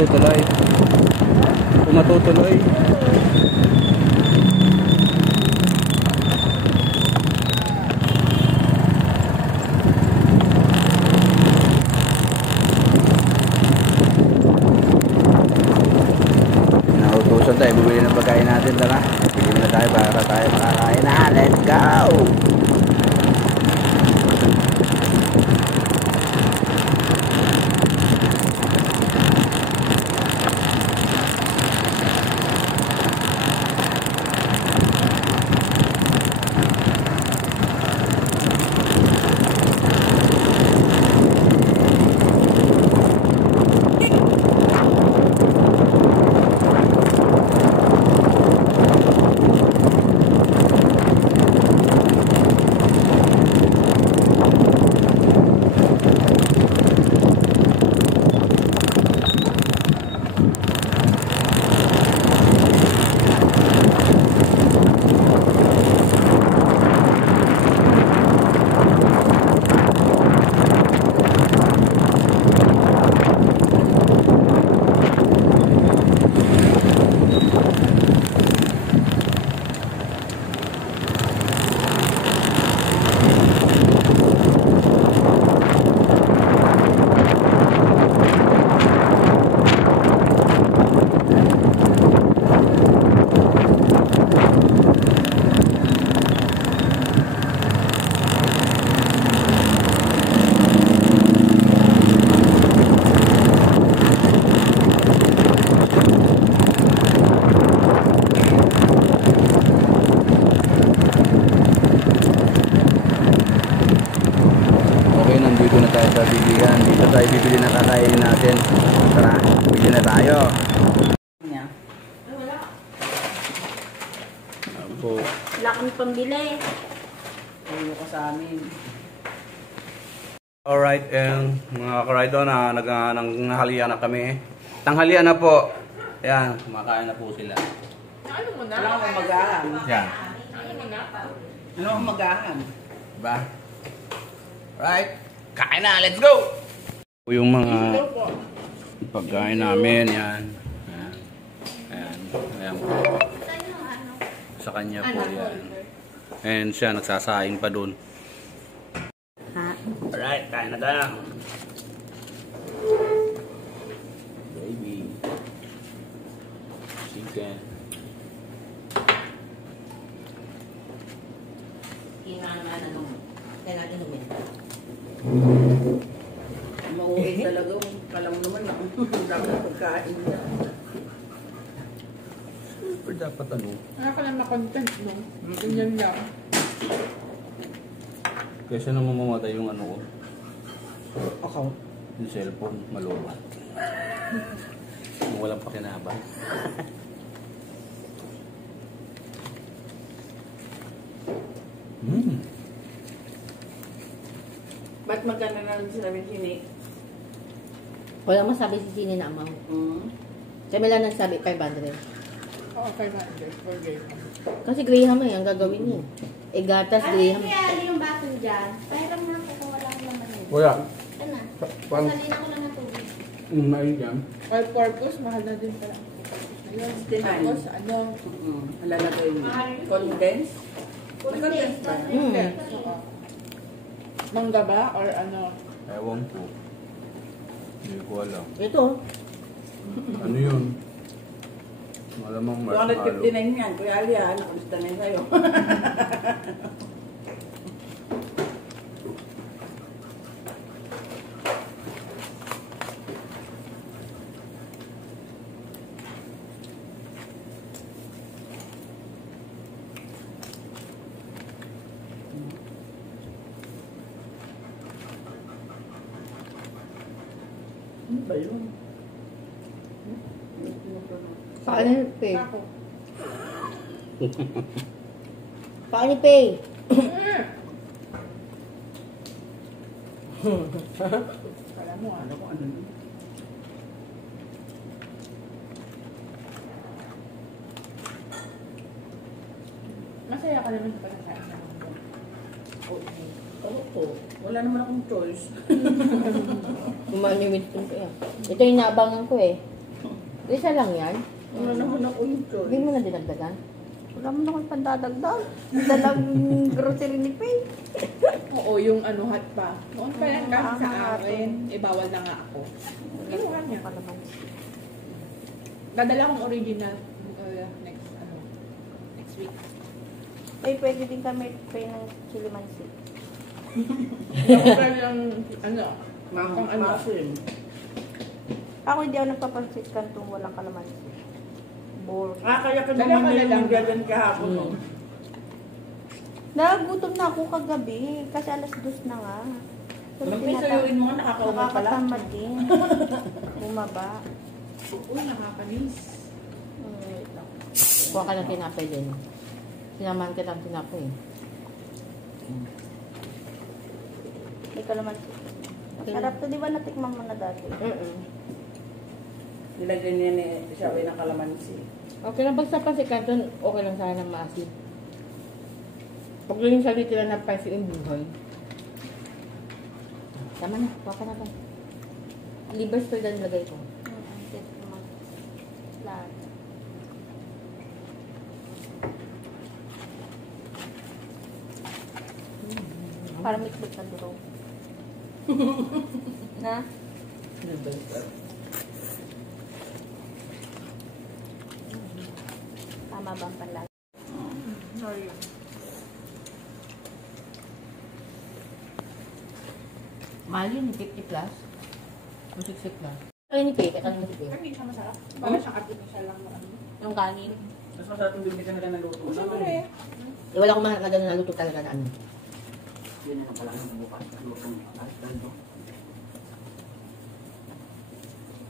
matutuloy. Kung matutuloy. Nautusan tayo, bumili ng pagkain natin. Tara, bili na tayo para tayo makakain na. Let's go! Dito tayo bibili na kakainin natin. Tara, bibili na tayo. Apo. Wala kami pambili. Ayun ko sa amin. Alright, mga karaydo na nanghalian na kami. Tanghalian na po. Ayan, kumakain na po sila. Ano mo na? Wala akong magahan. Yan. Ano akong magahan? Diba? Right? Kain na, let's go! Yung mga pagkain namin, yan. Ayan. Ayan. Ayan po. Sa kanya po yan. And siya nagsasaing pa dun. Alright, kain na tayo. Baby. Chicken. Kailangan inumin. Mauwi talaga. Alam mo naman ako. Dapat pagkain niya. Super dapat ano? Wala ka lang na-content, no? Ganyan lang. Kaysa na mamamatay yung ano ko. Account. Yung cellphone, malubat. Yung walang pakinabang. Ba't magkano na lang sinabi Sini? Wala masabi si Sini na amount. Kaya lang nagsabi 500. Oo, 500 for Graham. Kasi Graham eh, ang gagawin niya. Eh, gatas Graham. Ano kaya yung baso dyan? Pairam na ako kung wala akong laman yun. Wala. Ito na. Pang- Sasalina ko lang na tubig. Naigan. All purpose, mahal na din pala. Ayun, tapos ano, Alalagay niya. Condense? Condense ba? yes, oo. Mangga ba? Or ano? Ewan ko. Hindi ko alam. Ito. Ano yun? Malamang marshmallow. 259 yan. Kuya Alia, nakusta na yun sa'yo. Ano ba yun? Paano yung pay? Ako. Paano yung pay? Kala mo ano kung ano yun. Masaya ka naman sa pagkakaan ng mundo. Oo po. Wala naman akong choice. Umamimit ko yan. Ito yung naabangan ko eh. Isa lang yan. Ano naman ako yung choice? Hindi mo na dinagdagan. Wala mo naman pandadagdag. Dalang grocery ni Faye. Oo, yung ano, hot pa. Noon pa yan kasi sa Ah, akin. Eh, bawal na nga ako. Kinuha niya. Kalamansi. Dadala akong original next week. Ay, pwede din kami Faye ng chilimansi. Pero yung, ano, Mang ano? masin. Ako hindi ako nagpapansit kantong walang kalamansi. Bore. Kaya ka Dala naman ka na lang. yung gagan kahapon. no? Nagutom na ako kagabi kasi alas 2 na nga. Pero Magpisayuin mo, nakakaumay pala. nakakatamad din. Bumaba. Uy, nakakanis. Wait lang. Kuha ka ng tinapay din. Sinamahan kita ng tinapay. May kalamansi. Sarap to, di ba natikman mo na dati? Nilagyan niya ni Shawi ng kalamansi. Okay lang, basta pa si Canton, okay lang sana ng maasin. Pag yung saliti lang ng pansin yung buhay. Tama na, kuha ka na ba? Liver spread ang lagay ko. Tikman. Lahat. Para mix-mix na duro. Na? Tama ba ang panlasa? Sorry. Mahal yun, 50 plus. 60 plus. Ay, ni Kate, kaya ni Kate. Hindi siya masarap. Para siyang artificial lang na ano. Yung kanin. Mas masarap yung bibili ka nila ng luto. Siyempre. Eh, wala akong mahal na gano'n naluto talaga na ano. Yun na pala ng bukas. Lutong asdando.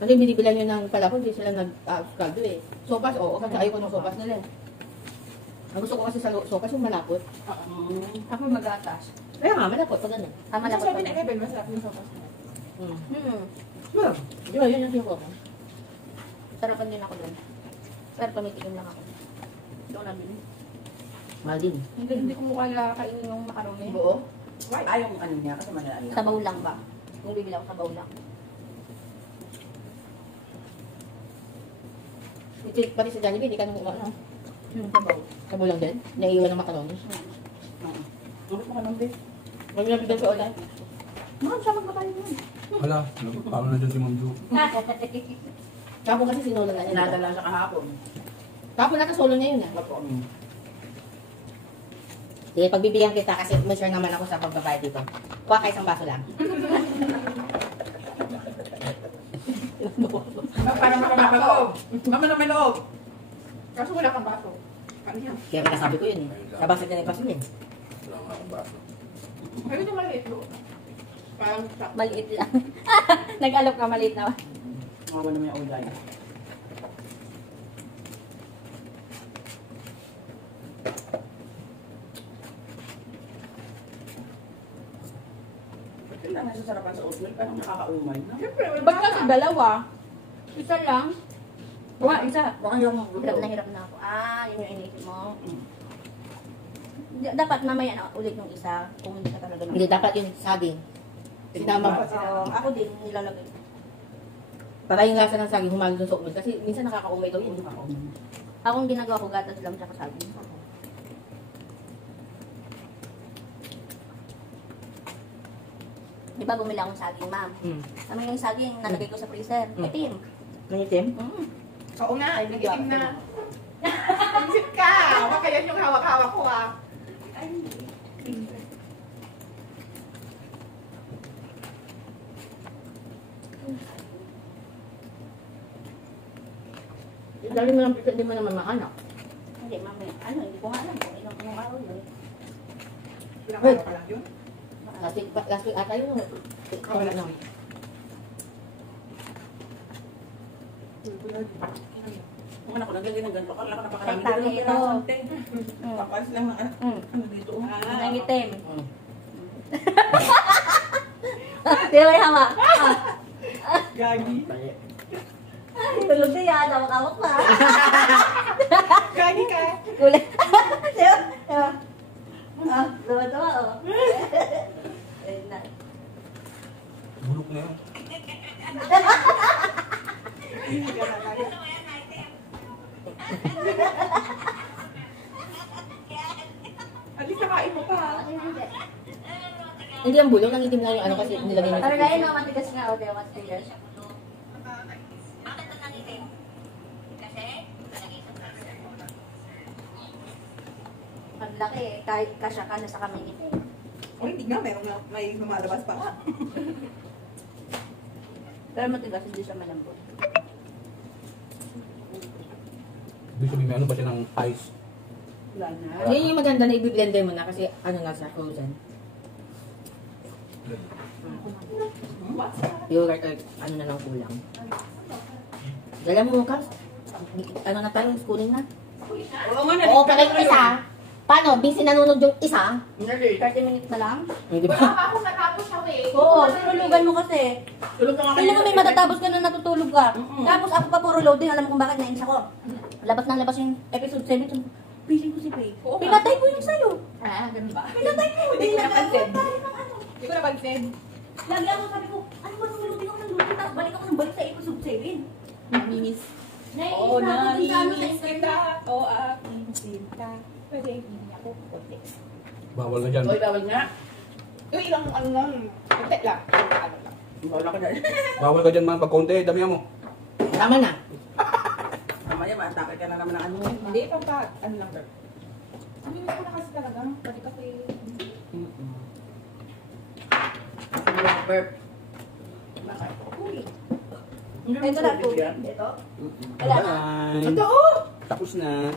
Kasi binibilan nyo ng pala ko, hindi sila nag-caldo eh. Sopas, oo, kasi ayoko ng sopas nila eh. Ang gusto ko kasi sa sopas yung malapot. Ako magatas. Kaya nga, malapot pa ganun. Tama na Sabi na Evan, masarap yung sopas mo. Yeah. Di ba, yun yung siyempre ko. Sarapan din ako doon. Pero tumitikim lang ako. Doon nabili. Mahal din. Hindi ko kaya kainin yung macaroni. Buo? Ay, yung ano niya, kasi manala niya. Sabaw lang ba? Yung bibili ako sabaw lang. Ito, pati sa Jollibee, hindi ka nung ano. Yung sabaw. Sabaw lang din? Naiiwan ng macaroni. Tulot mo ka ng beef. Huwag nyo nabigan sa online. Ma'am, siya magpapalin yun. Wala, parang na dyan si Ma'am Ju. Kapon kasi sinolo na niya. Nadala siya kahapon. Kapon na solo niya yun eh. Sige, pagbibigyan kita kasi may sure naman ako sa pagbabayad dito. Kuha ka isang baso lang. Para makakaloob. Mama na may loob. Kaso wala kang baso. Ano yan? Kaya pinasabi ko yun eh. Nabasa niya na yung baso niya. Wala nga akong baso. Pero ito maliit doon. Parang sakto. Maliit lang. Nag-alok ka maliit na. Mga naman yung ulay. Kailangan sa sarapan sa oatmeal, parang nakakaumay na. Siyempre, wala Ba't kasi dalawa? Isa lang? Wala, isa. Baka yung Hirap na ako. Ah, yun yung inisip mo. Dapat mamaya na ulit yung isa kung hindi ka talaga Hindi, dapat yung saging. Sinama. Ako din nilalagay. Para yung lasa ng saging humalo dun sa ulo. Kasi minsan nakakaumay daw yun. Akong ginagawa ko gatas lang tsaka sabi. Di ba bumili akong saging, ma'am? Tama yung saging, nalagay ko sa freezer. Itim. Nangitim? Oo nga, nagitim na. Isip ka! Baka yan yung hawak-hawak ko ah. Dali mo lang, hindi mo naman maanak. Hindi, mamaya. Ano, hindi ko nga alam kung ilang araw yun. Ilang araw pa lang yun? Last week ata yun. Wala na. Kung anak ko, naglagay ng ganito. Kala ko napakarami. Ay, tama ito. Papas lang ng anak. Ano dito? Ang itim. Di ba yung hawa? Gagi. Tulog na yan, hawak-hawak pa. Gagi ka. Kulit. Di ba? Di ba? Ah, tawa-tawa, oh. Ayun na. Bulok na yan. Hindi ka na. Hindi ang bulong, nangitim lang yung ano kasi nilagay niya. Para gaya no, matigas nga. O, diba, matigas. Ang laki eh. Kahit kasya ka na sa kami ito. O, hindi nga, may lumalabas pa nga. Pero matigas, hindi siya malambot. Ibig sabihin, may ano pa siya ng ice. Wala na. Yan yung maganda na i-blender mo na kasi ano na sa frozen. Yogurt or ano na lang kulang. Dala mo ka. Ano na tayo, schooling na. Oo nga, Oo, pero yung isa. Paano? Busy nanonood yung isa? 30 minutes na lang? Hindi Wala ba? pa akong natapos siya eh. Oo, tululugan mo kasi. tulog ka nga Kailan mo may matatapos ka na natutulog ka? Tapos ako pa puro loading, alam mo kung bakit nainis ako. Labas ng labas yung episode 7. Piling ko si Faye. Pinatay ko yung sayo. Ah, ganun ba? Pinatay ko. Hindi ko napansin. Tayo ng ano. Hindi ko napansin. Lagi ako sabi ko, ano ba nung loading ako ng loading? Tapos balik ako ng balik sa episode 7. Namimiss. Oo, Namimiss kita. Oo, aking sinta. Pwede hindi ako konti. Bawal na dyan. Oy, bawal nga. Yung ilang ano lang. Konti lang. Ano lang. Bawal ka dyan. Bawal ka dyan man pag konti, damihan mo. Tama na. Mamaya, maatake ka na naman ng ano. Hindi, pampa. Ano lang ba? Namimiss ko na kasi talaga. Pwede kasi. Burp. Ito na, tubig. Ito. Wala na. Bye! Totoo! Tapos na.